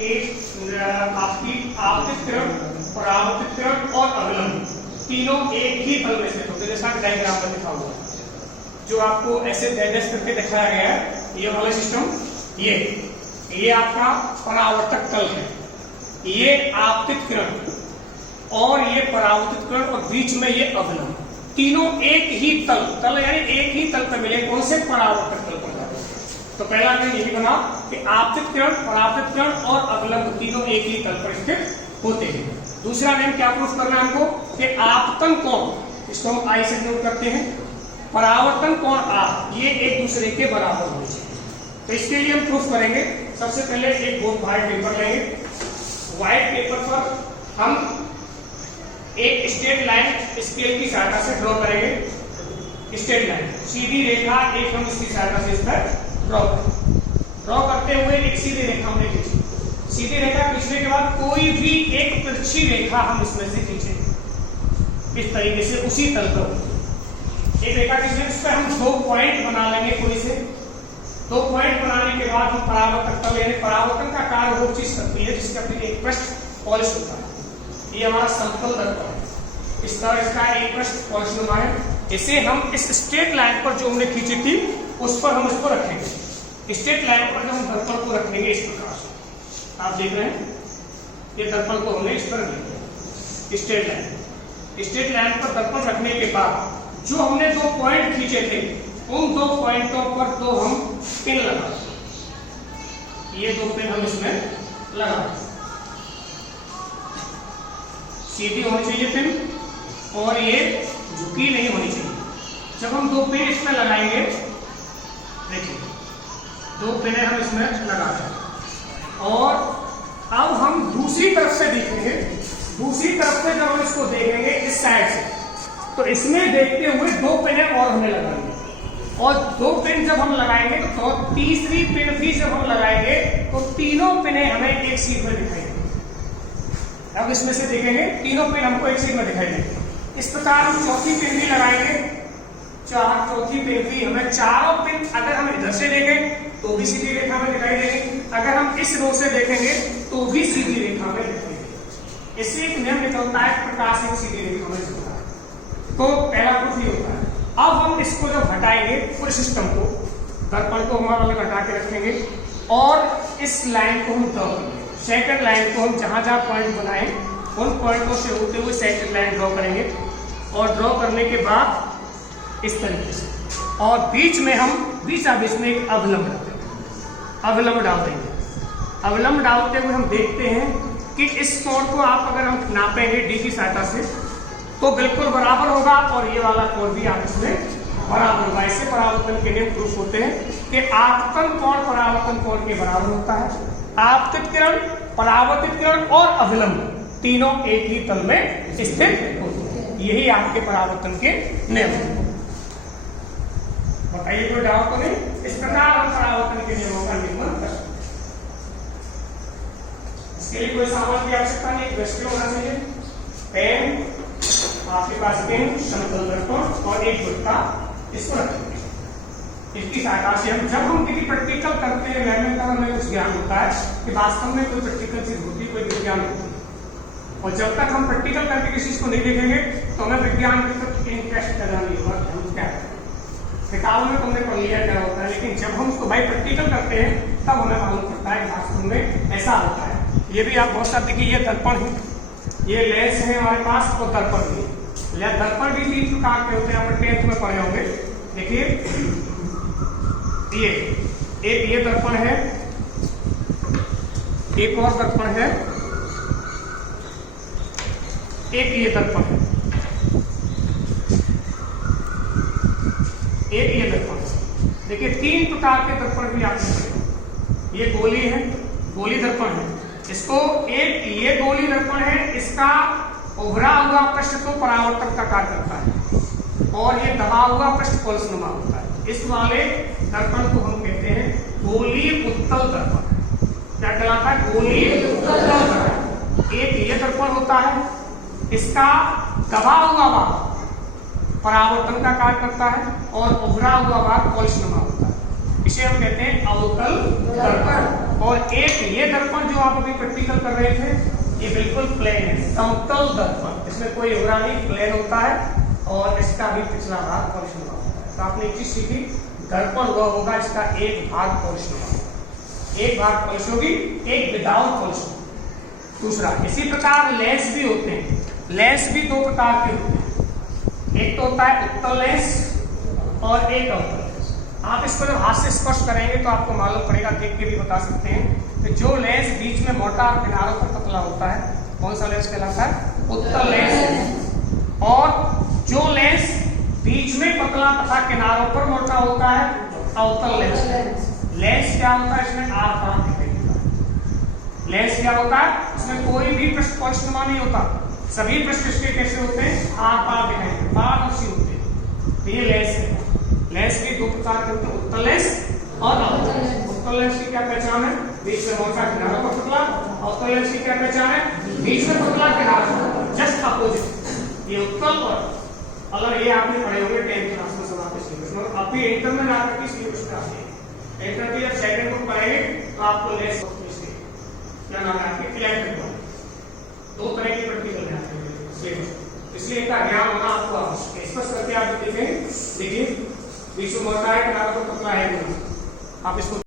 कि आपकी आपतित किरण, परावर्तित किरण और अवलंब तीनों एक ही तल में स्थित होते हैं। जैसा डायग्राम में दिखा हुआ है, जो आपको ऐसे डैश करके दिखाया गया है, ये वाला सिस्टम, ये आपका परावर्तक तल है, ये आपतित किरण और ये परावर्तित किरण और बीच में ये अवलंब, तीनों एक ही तल यानी एक ही तल पर मिले, कौन से? परावर्तक तल पर। तो पहला नियम यही बना कि आपतित किरण, परावर्तित किरण और अवलंब तीनों एक ही तल पर स्थित होते हैं। दूसरा नियम क्या प्रूफ करना है हमको कि आपतन कोण, इसको हम आई से नोट करते हैं, परावर्तन कोण आप, ये एक दूसरे के बराबर होने चाहिए। तो इसके लिए हम प्रूफ करेंगे। सबसे पहले एक बहुत व्हाइट पेपर लेंगे, व्हाइट पेपर पर हम एक स्ट्रेट लाइन स्केल की सहायता से ड्रॉ करेंगे। स्ट्रेट लाइन, सीधी रेखा एक हम इसकी सहायता से इस पर ड्रॉ करते हुए एक सीधी रेखा हमने खींची। सीधी रेखा खींचने के बाद कोई भी एक तिरछी रेखा हम इसमें से खींचे इस तरीके से, उसी तल पर एक रेखा खींचने, उस पर हम 2 पॉइंट बना लेंगे। कोई से 2 पॉइंट बनाने के बाद हम परावर्तक तल, यानी परावर्तन का कार्य वो चीज करती है जिसका एक पृष्ठ पॉलिश होता है। ये हमारा समतल दर्पण है, इस तरह इसका एक पृष्ठ पॉलिशनुमा है। इसे हम इस स्ट्रेट लाइन पर जो हमने खींची थी उस पर हम इसको रखेंगे। स्ट्रेट लाइन पर जो हम दर्पण को रखेंगे इस प्रकार से, आप देख रहे हैं, ये दर्पण को हमने इस पर रखेंगे स्ट्रेट लाइन पर दर्पण रखने के बाद जो हमने 2 पॉइंट खींचे थे, उन 2 पॉइंटों पर 2 हम पिन लगा, ये 2 पिन हम इसमें लगा, सीधी होनी चाहिए पिन और ये झुकी नहीं होनी चाहिए। जब हम 2 पिन इसमें लगाएंगे, देखिए 2 पिने हम इसमें लगा दें और अब हम दूसरी तरफ से देखेंगे। दूसरी तरफ से जब हम इसको देखेंगे इस साइड से, तो इसमें देखते हुए 2 पिने और हमें लगाएंगे और 2 पिन जब हम लगाएंगे तो तीसरी पिन भी जब हम लगाएंगे तो तीनों पिने हमें एक सीध में दिखाई देंगे। अब इसमें से देखेंगे तीनों पिन हमको एक सीध में दिखाई देंगे। इस प्रकार हम चौथी पिन भी लगाएंगे, चौथी पिन भी हमें, चारों पिन अगर हम इधर से देखें तो भी सीधी रेखा में दिखाई देंगे, अगर हम इस रो से देखेंगे तो भी सीधी रेखा में दिखाई देंगे। इससे एक नियम निकलता है, प्रकाश एक सीधी रेखा में चलता है। तो पहला प्रूफ ये होता है। अब हम इसको जब हटाएंगे पूरे सिस्टम को, दर्पण को हमारा अलग हटा के रखेंगे और इस लाइन को हम ड्रॉ करेंगे। सेकंड लाइन को हम जहां जहां पॉइंट बनाए उन पॉइंटों से होते हुए सेकंड लाइन ड्रॉ करेंगे और ड्रॉ करने के बाद इस तरीके से, और बीच में हम बीच में एक अवलंब रख देंगे, अवलंब डाल देंगे। अवलंब डालते हुए हम देखते हैं कि इस कोण को आप अगर हम नापेंगे डी की सहायता से तो बिल्कुल बराबर होगा और ये वाला कोण भी आप इसमें बराबर होगा। इससे परावर्तन के नियम प्रूफ होते हैं कि आपतन कोण परावर्तन कोण के बराबर होता है। आपतित किरण, परावर्तित किरण और अवलंब तीनों एक ही तल में स्थित होते हैं। यही आपके परावर्तन के नियम हैं। बताइए कोई डाउट तो नहीं? इस प्रकार हम परावर्तन के नियमों का निर्माण कर सकते हैं। इसके लिए कोई सामान की आवश्यकता नहीं, दृष्टि होना चाहिए, पेन, आपके पास पेन, समतल दर्पण और एक गुटका, इसको रखेंगे। इसकी सहायता से हम जब हम किसी प्रैक्टिकल करते हैं, लैब में तब हमें कुछ ज्ञान होता है कि वास्तव में कोई प्रैक्टिकल चीज होती, कोई विज्ञान होती है। और जब तक हम प्रैक्टिकल करके किसी चीज को नहीं देखेंगे तो हमें विज्ञान की तरफ इंटरेस्ट पैदा नहीं होगा कि हम क्या करें। किताबों में तुमने पढ़ लिया क्या होता है, लेकिन जब हम उसको भाई प्रैक्टिकल करते हैं तब हमें मालूम पड़ता है वास्तव में ऐसा होता है। ये भी आप बहुत सारे देखिए, ये दर्पण है, ये लेंस है हमारे पास और दर्पण भी। दर्पण भी 3 प्रकार के होते हैं, आप 10th में पढ़े होंगे। देखिए ये दर्पण है, एक और दर्पण है, एक ये दर्पण है, एक ये दर्पण। देखिए 3 प्रकार के दर्पण भी आपने पढ़े। ये गोली है, गोली दर्पण है, इसको एक ये गोली दर्पण है, इसका उभरा हुआ पृष्ठ तो परावर्तक का कार्य करता है और ये दबा हुआ पृष्ठ पॉलिशनुमा होता है। इस वाले दर्पण को हम कहते हैं गोलीय उत्तल दर्पण। क्या कहलाता है? गोलीय उत्तल दर्पण। एक ये दर्पण होता है, इसका दबा हुआ भाग परावर्तन का कार्य करता है और उभरा हुआ भाग पॉलिशनुमा होता है। इसे हम कहते हैं अवतल दर्पण। और एक ये दर्पण जो आप अभी प्रैक्टिकल कर रहे थे, ये बिल्कुल प्लेन है, समतल दर्पण, इसमें कोई उभरा नहीं, प्लेन होता है और इसका भी पिछला भाग पॉलिशनुमा होता है। तो आपने एक चीज सीखी, दर्पण वह होगा इसका एक भाग पॉलिशनुमा, एक भाग पॉलिश होगी, एक विदाउट पॉलिश। दूसरा, इसी प्रकार लेंस भी होते हैं। लेंस भी दो प्रकार के होते हैं, एक तो होता है उत्तल लेंस और एक अवतल लेंस। आप इसको जब हाथ से स्पर्श करेंगे तो आपको मालूम पड़ेगा, देख के भी बता सकते हैं कि जो लेंस बीच में मोटा और किनारों पर पतला होता है, कौन सा लेंस कहलाता है? उत्तल लेंस। और जो लेंस बीच में पतला तथा किनारों पर मोटा होता है, अवतल लेंस। लेंस क्या होता है? इसमें आर पार दिखाई देता है। लेंस क्या होता है? इसमें कोई भी पृष्ठ पॉलिशनुमा नहीं होता, सभी पृष्ठ इसके कैसे होते हैं? आर पार दिखाई देते हैं, पारदर्शी होते हैं। तो ये लेंस है। लेंस भी दो प्रकार के होते हैं, उत्तल लेंस और अवतल लेंस। उत्तल लेंस की क्या पहचान है? बीच में मोटा, किनारों पर पतला। अवतल लेंस की क्या पहचान है? बीच में पतला, किनारों पर जस्ट अपोजिट। ये उत्तल और अगर ये आपने पढ़े होंगे 10th क्लास में समाप्त सिलेबस में, अभी इंटर में जाकर के सिलेबस में आते हैं। इंटर की जब सेकंड बुक पढ़ेंगे तो आपको लेंस क्या नाम है आपके? क्लैंप। दो तरह की प्रैक्टिकल है सिलेबस, इसलिए इनका ज्ञान होना आपको आवश्यक है। स्पष्ट करके आप देखें, देखिए बीच में मोटा है, किनारों पर पतला है, आप इसको